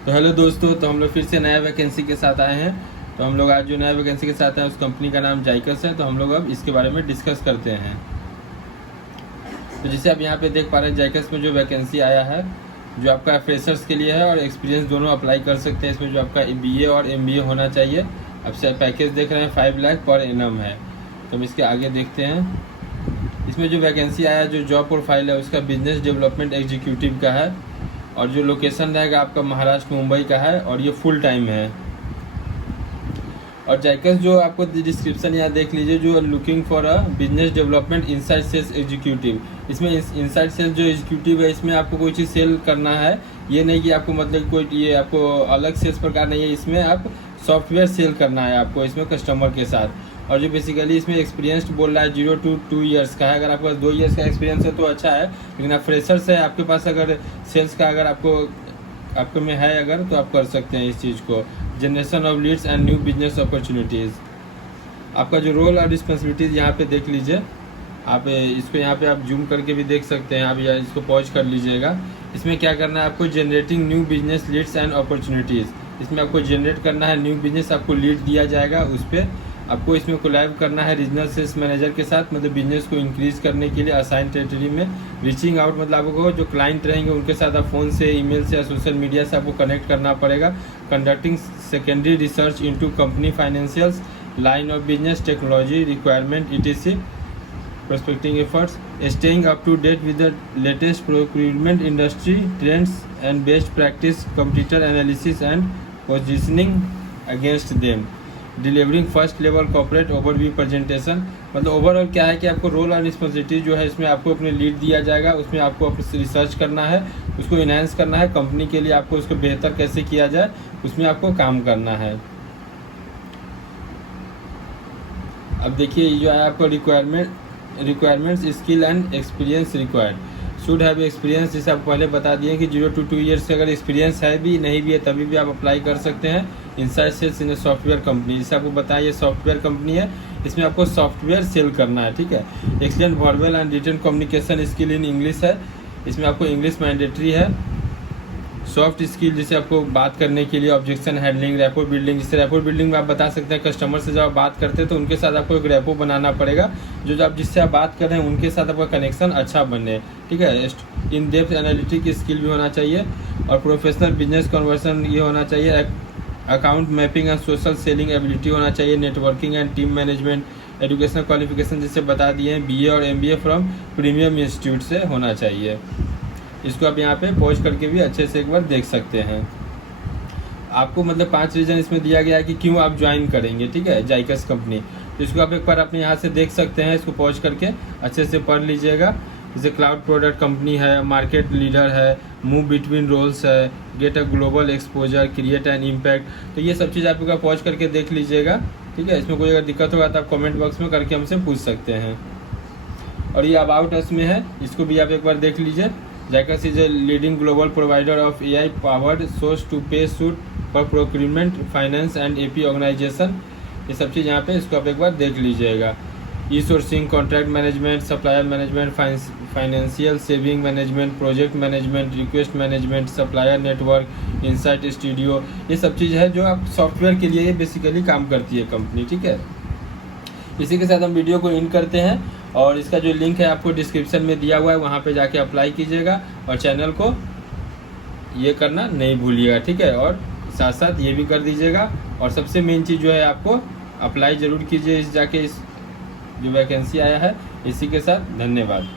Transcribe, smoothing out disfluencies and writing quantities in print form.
तो हेलो दोस्तों, तो हम लोग फिर से नया वैकेंसी के साथ आए हैं। तो हम लोग आज जो नया वैकेंसी के साथ हैं उस कंपनी का नाम जाइकस है। तो हम लोग अब इसके बारे में डिस्कस करते हैं। तो जैसे आप यहाँ पे देख पा रहे हैं, जाइकस में जो वैकेंसी आया है जो आपका फ्रेशर्स के लिए है और एक्सपीरियंस दोनों अप्लाई कर सकते हैं। इसमें जो आपका BA और MBA होना चाहिए। अब से पैकेज देख रहे हैं 5 लाख पर एनम है। तो हम इसके आगे देखते हैं। इसमें जो वैकेंसी आया, जो जॉब प्रोफाइल है उसका बिजनेस डेवलपमेंट एग्जीक्यूटिव का है और जो लोकेशन रहेगा आपका महाराष्ट्र मुंबई का है और ये फुल टाइम है। और जाइकस जो आपको डिस्क्रिप्शन यहाँ देख लीजिए, जो looking for a business development inside sales executive. इसमें इनसाइड सेल्स जो एग्जीक्यूटिव है, इसमें आपको कोई चीज़ सेल करना है। ये नहीं कि आपको मतलब कोई ये आपको अलग सेल्स प्रकार नहीं है। इसमें आप सॉफ्टवेयर सेल करना है आपको इसमें कस्टमर के साथ। और जो बेसिकली इसमें एक्सपीरियंस्ड बोल रहा है 0 to 2 ईयर्स का है। अगर आपके पास 2 ईयर्स का एक्सपीरियंस है तो अच्छा है, लेकिन आप फ्रेशर्स है आपके पास, अगर सेल्स का अगर आपको में है अगर, तो आप कर सकते हैं इस चीज़ को। Generation of Leeds and new business opportunities. आपका जो रोल और रिस्पॉन्सिबिलिटीज़ यहाँ पे देख लीजिए। आप इसको यहाँ पे आप जूम करके भी देख सकते हैं। आप इसको पॉज कर लीजिएगा। इसमें क्या करना है आपको, generating new business Leeds and opportunities. इसमें आपको जनरेट करना है न्यू बिजनेस, आपको लीड दिया जाएगा उस पर। आपको इसमें कोलैब करना है रीजनल सेल्स मैनेजर के साथ, मतलब बिजनेस को इंक्रीज करने के लिए असाइन टेरिटरी में। रीचिंग आउट मतलब आपको जो क्लाइंट रहेंगे उनके साथ आप फ़ोन से, ईमेल से या सोशल मीडिया से आपको कनेक्ट करना पड़ेगा। Conducting secondary research into company financials, line of business, technology requirement etc. prospecting efforts, staying up to date with the latest procurement industry trends and best practice, competitor analysis and positioning against them, delivering first level corporate overview presentation। मतलब overall क्या है कि आपको role और responsibility जो है इसमें आपको अपने लीड दिया जाएगा। उसमें आपको रिसर्च करना है, उसको इनहेंस करना है कंपनी के लिए। आपको उसको बेहतर कैसे किया जाए उसमें आपको काम करना है। अब देखिए जो है आपको requirements, skill and experience required, should have experience. जैसे आप पहले बता दिए कि 0 to 2 ईयर्स से अगर एक्सपीरियंस है भी नहीं भी है तभी भी आप अप्लाई कर सकते हैं। इनसाइड सेल्स इन सॉफ्टवेयर कंपनी, जैसे आपको बताया ये सॉफ्टवेयर कंपनी है, इसमें आपको सॉफ्टवेयर सेल करना है, ठीक है। Excellent verbal and written communication skill in English है, इसमें आपको इंग्लिश मैंडेटरी है। सॉफ्ट स्किल जैसे आपको बात करने के लिए ऑब्जेक्शन हैंडलिंग, रैपो बिल्डिंग। जैसे रैपो बिल्डिंग में आप बता सकते हैं कस्टमर से जब आप बात करते हैं तो उनके साथ आपको एक रैपो बनाना पड़ेगा, जो आप जिससे आप बात कर रहे हैं उनके साथ आपका कनेक्शन अच्छा बने, ठीक है। इन डेप्थ एनालिटिक स्किल भी होना चाहिए और प्रोफेशनल बिजनेस कन्वर्सन ये होना चाहिए। Account mapping and social selling ability होना चाहिए। Networking and team management. Educational qualification जैसे बता दिए हैं BA और MBA फ्रॉम प्रीमियम इंस्टीट्यूट से होना चाहिए। इसको आप यहाँ पे पॉज करके भी अच्छे से एक बार देख सकते हैं। आपको मतलब 5 रीजन इसमें दिया गया है कि क्यों आप ज्वाइन करेंगे, ठीक है, जाइकस कंपनी। तो इसको आप एक बार अपने यहाँ से देख सकते हैं। इसको पॉज करके अच्छे से पढ़ लीजिएगा। जैसे क्लाउड प्रोडक्ट कंपनी है, मार्केट लीडर है, मूव बिटवीन रोल्स है, get a global exposure, create an impact. तो ये सब चीज़ आप एक बार पॉज करके देख लीजिएगा, ठीक है। इसमें कोई अगर दिक्कत होगा तो आप कमेंट बॉक्स में करके हमसे पूछ सकते हैं। और ये अबाउट अस में है, इसको भी आप एक बार देख लीजिए। Zycus is a leading global provider of AI powered source to pay suite for procurement, finance and AP organization. ये सब चीज़ यहाँ पे इसको आप एक बार देख लीजिएगा। E sourcing, contract management, supplier management, financial saving management, project management, request management, supplier network, insight studio, ये सब चीज़ है जो आप सॉफ्टवेयर के लिए बेसिकली काम करती है कंपनी, ठीक है। इसी के साथ हम वीडियो को एंड करते हैं और इसका जो लिंक है आपको डिस्क्रिप्शन में दिया हुआ है, वहाँ पे जाके अप्लाई कीजिएगा और चैनल को ये करना नहीं भूलिएगा, ठीक है। और साथ साथ ये भी कर दीजिएगा। और सबसे मेन चीज़ जो है आपको अप्लाई ज़रूर कीजिए इस जो वैकेंसी आया है। इसी के साथ धन्यवाद।